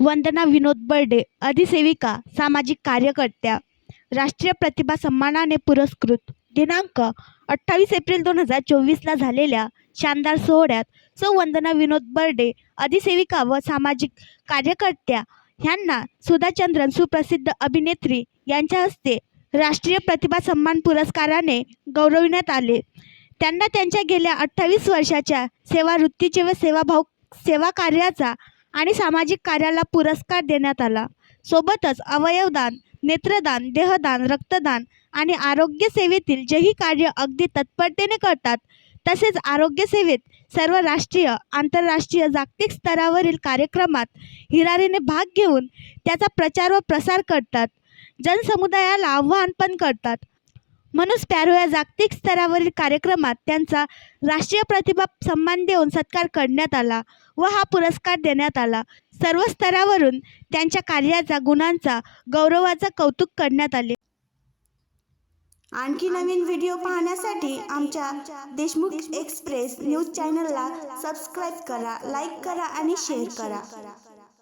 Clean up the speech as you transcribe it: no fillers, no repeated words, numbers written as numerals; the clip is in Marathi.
वंदना विनोद बर्डे, अधिसेविका, सामाजिक कार्यकर्त्या, राष्ट्रीय प्रतिभा सन्मानाने पुरस्कृत. दिनांक 28 एप्रिल 2024ला झालेल्या शानदार सोहळ्यात सौ वंदना विनोद बर्डे, अधिसेविका व सामाजिक कार्यकर्त्या ह्यांना सुधाचंद्रन सुप्रसिद्ध अभिनेत्री यांच्या हस्ते राष्ट्रीय प्रतिभा सन्मान पुरस्काराने गौरविण्यात आले. त्यांना त्यांच्या गेल्या 28 वर्षाच्या सेवावृत्तीचे व सेवा कार्याचा आणि सामाजिक कार्याला पुरस्कार देण्यात आला. सोबतच अवयवदान, नेत्रदान, देहदान, रक्तदान आणि आरोग्य सेवेतील जेही कार्य अगदी तत्परतेने करतात, तसेच आरोग्य सेवेत सर्व राष्ट्रीय, आंतरराष्ट्रीय, जागतिक स्तरावरील कार्यक्रमात हिरारीने भाग घेऊन त्याचा प्रचार व प्रसार करतात, जनसमुदायाला आव्हान पण करतात. म्हणून स्पॅरो या जागतिक स्तरावरील कार्यक्रमात त्यांचा राष्ट्रीय प्रतिभा सन्मान देऊन सत्कार करण्यात आला व हा पुरस्कार देण्यात आला. सर्व स्तरावरून त्यांच्या कार्याचा, गुणांचा, गौरवाचा कौतुक करण्यात आले. आणखी नवीन व्हिडिओ पाहण्यासाठी आमच्या देशमुख एक्सप्रेस न्यूज चॅनलला सबस्क्राईब करा, लाईक करा आणि शेअर करा.